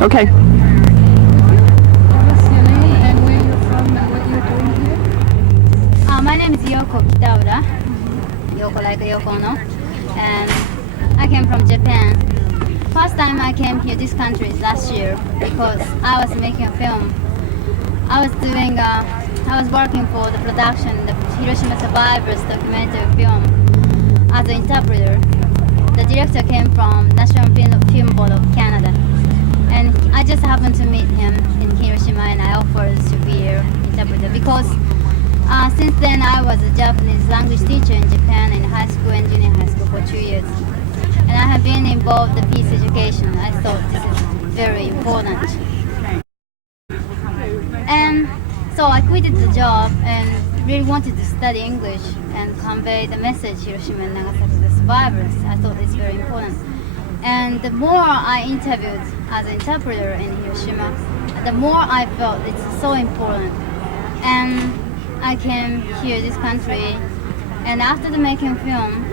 Okay. What's your name and where you're from and what you're doing here? My name is Yoko Kitaura. Yoko like Yoko no. And I came from Japan. First time I came here this country is last year because I was making a film. I was working for the production of the Hiroshima survivors documentary film as an interpreter. The director came from National Film Board of Canada. And I just happened to meet him in Hiroshima and I offered to be an interpreter because since then I was a Japanese language teacher in Japan in high school and junior high school for 2 years. And I have been involved in peace education. I thought this is very important. And so I quit the job and really wanted to study English and convey the message Hiroshima and Nagasaki to the survivors. I thought it's very important. And the more I interviewed as an interpreter in Hiroshima, the more I felt it's so important. And I came here, this country, and after the making film,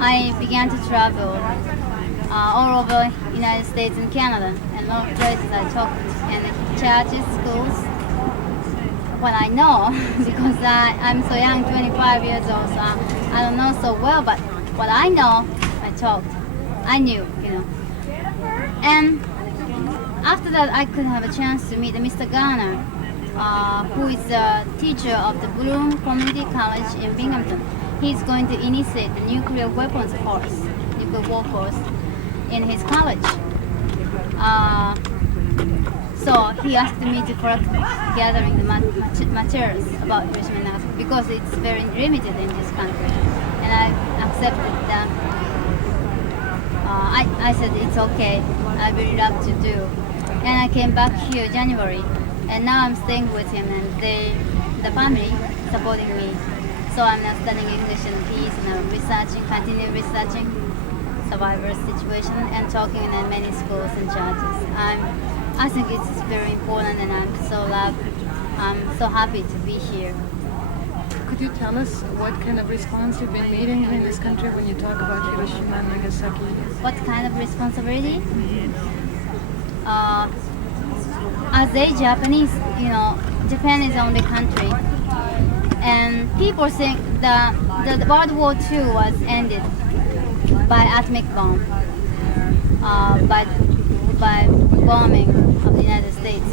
I began to travel all over United States and Canada, and all places I talked in churches, schools. What I know, because I'm so young, 25 years old, so I don't know so well, but what I know, I talked. I knew, you know. And after that, I could have a chance to meet Mr. Garner, who is a teacher of the Bloom Community College in Binghamton. He's going to initiate the nuclear weapons course, nuclear war course, in his college. So he asked me to collect gathering the materials about Hiroshima and Nagasaki because it's very limited in this country. And I accepted that. I said it's okay, I really love to do. And I came back here January, and now I'm staying with him and the family supporting me. So I'm now studying English and peace and continue researching survivors' situation and talking in many schools and churches. I think it's very important and I'm so happy to be here. Could you tell us what kind of response you've been meeting here in this country when you talk about Hiroshima and Nagasaki? What kind of responsibility? As a Japanese, you know, Japan is the only country, and people think that the World War II was ended by atomic bomb, by bombing of the United States.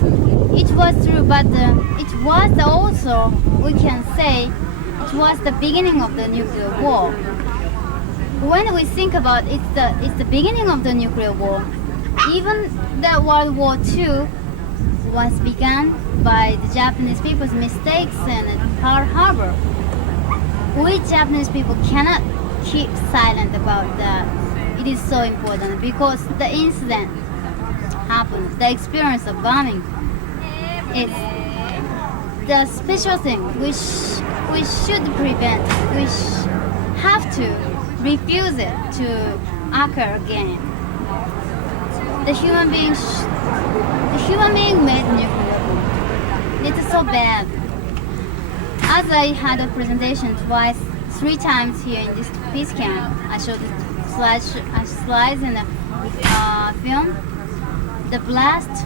It was true, but it was also, we can say, it was the beginning of the nuclear war. When we think about it, it's the beginning of the nuclear war. Even the World War II was begun by the Japanese people's mistakes in Pearl Harbor. We Japanese people cannot keep silent about that. It is so important because the incident happened, the experience of bombing. It's the special thing we should prevent. We have to refuse it to occur again. The human being made nuclear bomb. It's so bad. As I had a presentation three times here in this peace camp, I showed the slides in the film. The blast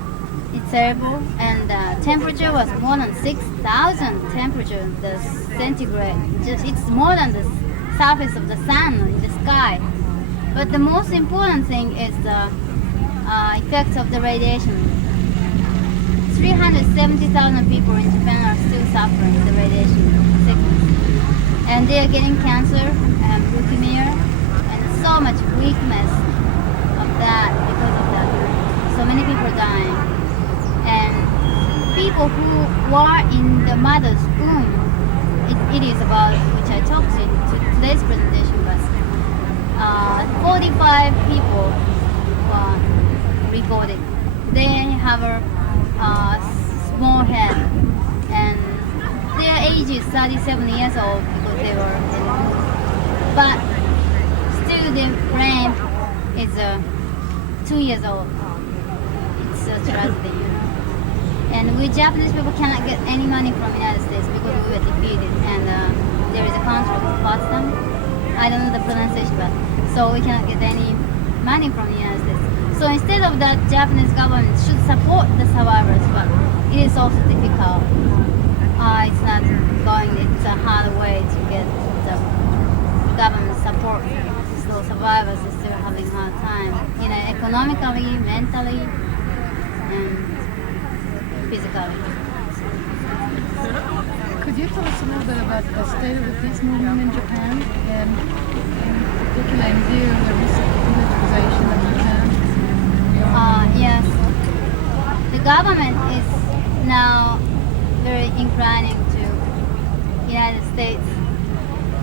is terrible, and the temperature was more than 6,000 temperature, the centigrade. It's more than the surface of the sun in the sky. But the most important thing is the effects of the radiation. 370,000 people in Japan are still suffering the radiation sickness. And they are getting cancer and leukemia and so much weakness of that because of that. So many people are dying. And people who were in the mother's womb, it is about which I talked to today's presentation was 45 people were reported. They have a small head and their age is 37 years old because they were but still their brain is 2 years old. It's a tragedy. And we Japanese people cannot get any money from the United States because we were defeated and there is a contract with Potsdam. I don't know the pronunciation, but so we cannot get any money from the United States. So instead of that, Japanese government should support the survivors, but it is also difficult. It's not going. It's a hard way to get the government support. So survivors are still having hard time, economically, mentally, and physically. Could you tell us a little bit about the state of the peace movement in Japan, and in particular in view of the recent militarization of Japan? Yes, the government is now very inclining to United States,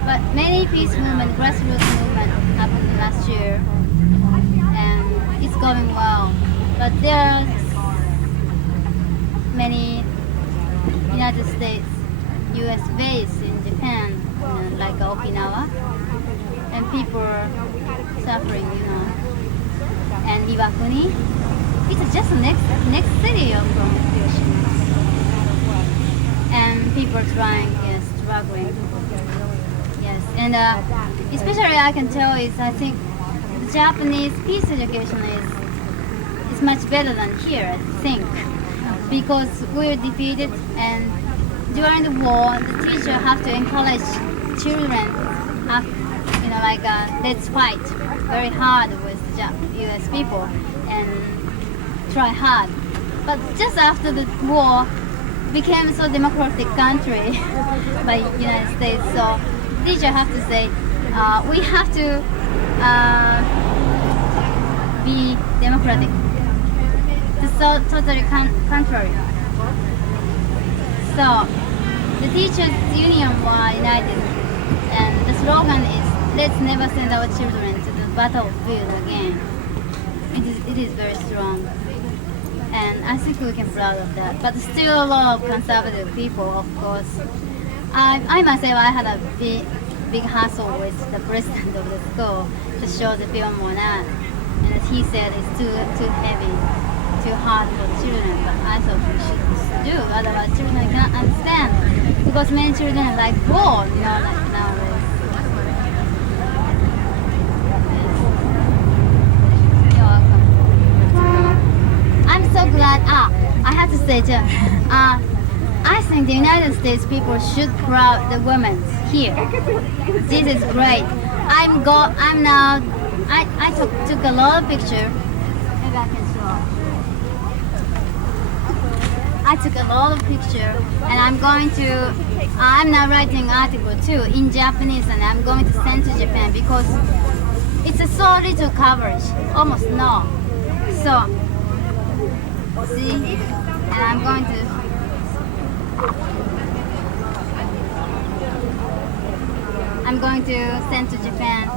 but many peace movement, grassroots movement happened last year, and it's going well. But there are many United States, U.S. base in Japan, like Okinawa, and people are suffering, And Iwakuni, it's just the next city of Hiroshima, and people are trying, struggling, yes, and especially I can tell is I think the Japanese peace education is much better than here, I think, because we're defeated, and during the war, the teacher have to encourage children, let's fight very hard with U.S. people and try hard. But just after the war, became so democratic country by United States, so teacher have to say, we have to be democratic. It's so totally contrary. So the teachers union were united, and the slogan is, let's never send our children to the battlefield again. It is very strong, and I think we can be proud of that. But still a lot of conservative people, of course. I myself, I had a big hassle with the president of the school to show the film or not, and he said it's too heavy, too hard for the children. But I thought we should do, otherwise children cannot understand, because many children like war, like nowadays. I'm so glad. I have to say, I think the United States people should proud the women here. This is great. I took a lot of picture. Maybe I can show. I took a lot of picture, and I'm now writing article too in Japanese, and I'm going to send to Japan because it's a so little coverage, almost no. So. See, and I'm going to send to Japan,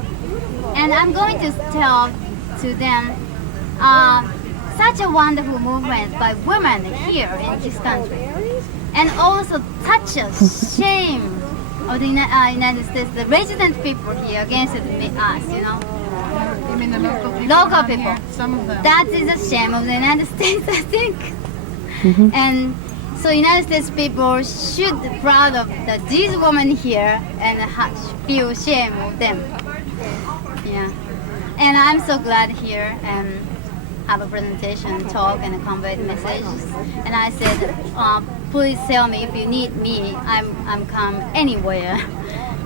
and I'm going to tell to them such a wonderful movement by women here in this country, and also such a shame of the United States, the resident people here against us, You mean the local people? Local people. Here? Some of them. That is a shame of the United States, I think. And so United States people should be proud of these women here and feel shame of them. Yeah. And I'm so glad here and have a presentation, talk, and convey messages. And I said, please tell me if you need me. I'm come anywhere.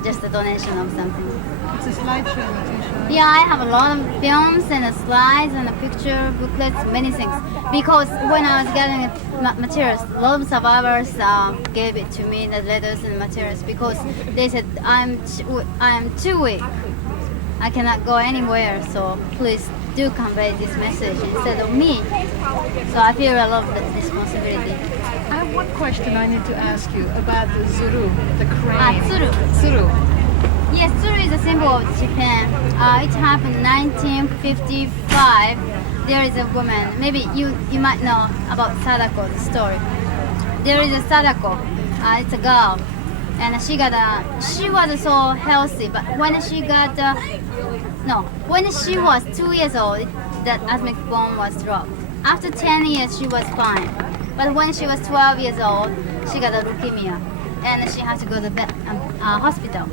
Just a donation of something. It's a slideshow that you show. Yeah, I have a lot of films and slides and a picture, booklets, many things. Because when I was getting materials, a lot of survivors gave it to me, the letters and materials, because they said I'm too weak. I cannot go anywhere, so please do convey this message instead of me. So I feel a lot of responsibility. I have one question I need to ask you about the Zuru, the crane. Tsuru. Zuru. Yes, Tsuru is a symbol of Japan. It happened in 1955. There is a woman, maybe you might know about Sadako, the story. There is a Sadako, it's a girl, and she was so healthy, but when she was 2 years old, that atomic bomb was dropped. After 10 years, she was fine. But when she was 12 years old, she got a leukemia, and she had to go to the hospital.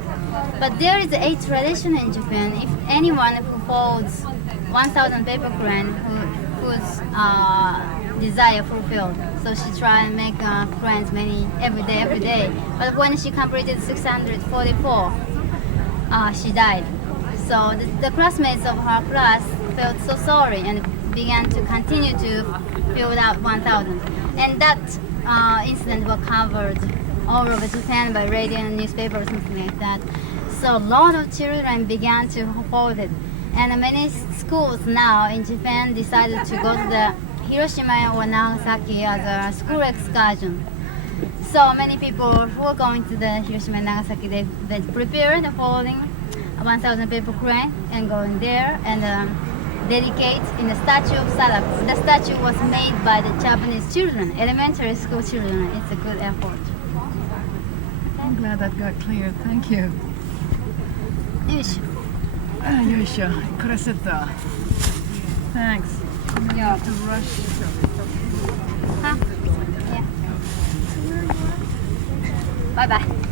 But there is a tradition in Japan. If anyone who holds 1,000 paper crane, who childhood's desire fulfilled. So she tried and make friends many every day. But when she completed 644, she died. So the classmates of her class felt so sorry and began to continue to fill out 1,000. And that incident was covered all over Japan by radio and newspaper or something like that. So a lot of children began to hold it. And many schools now in Japan decided to go to the Hiroshima or Nagasaki as a school excursion. So many people who are going to the Hiroshima and Nagasaki, they prepare the following 1,000 people crane and going there and dedicate in the statue of Sadako. The statue was made by the Japanese children, elementary school children. It's a good effort. I'm glad that got clear. Thank you. よいしょ。よいしょ。これセット。Thanks. You have to rush. Huh? Yeah. Bye bye.